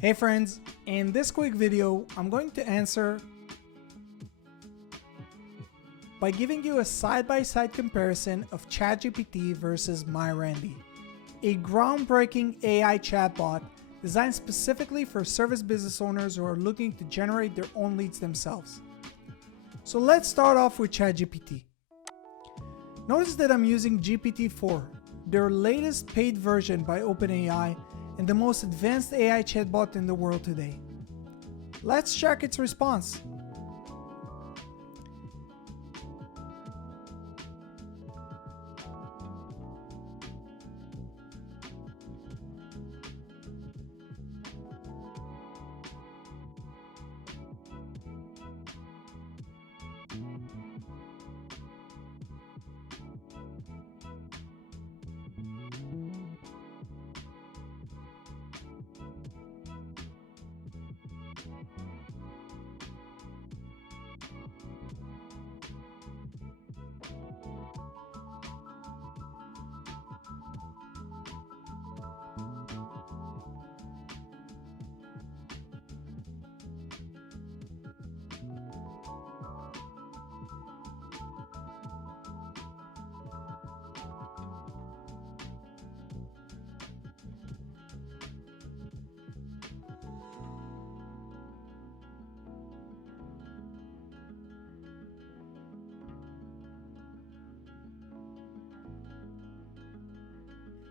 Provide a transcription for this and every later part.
Hey friends, in this quick video, I'm going to answer by giving you a side-by-side comparison of ChatGPT versus MyRandy, a groundbreaking AI chatbot designed specifically for service business owners who are looking to generate their own leads themselves. So let's start off with ChatGPT. Notice that I'm using GPT-4, their latest paid version by OpenAI and the most advanced AI chatbot in the world today. Let's check its response.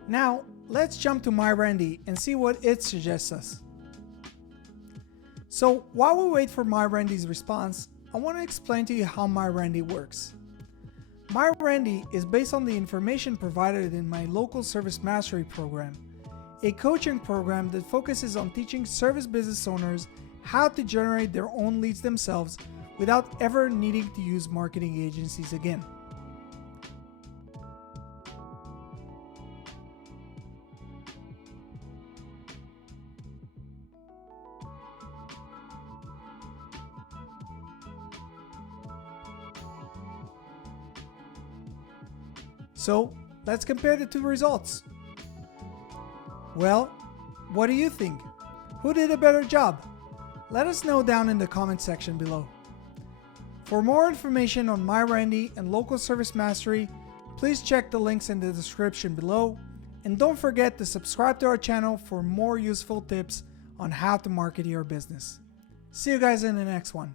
Now, let's jump to MyRandy and see what it suggests us. So, while we wait for MyRandy's response, I want to explain to you how MyRandy works. MyRandy is based on the information provided in my local service mastery program, a coaching program that focuses on teaching service business owners how to generate their own leads themselves without ever needing to use marketing agencies again. So let's compare the two results. Well, what do you think? Who did a better job? Let us know down in the comment section below. For more information on MyRandy and local service mastery, please check the links in the description below, and don't forget to subscribe to our channel for more useful tips on how to market your business. See you guys in the next one.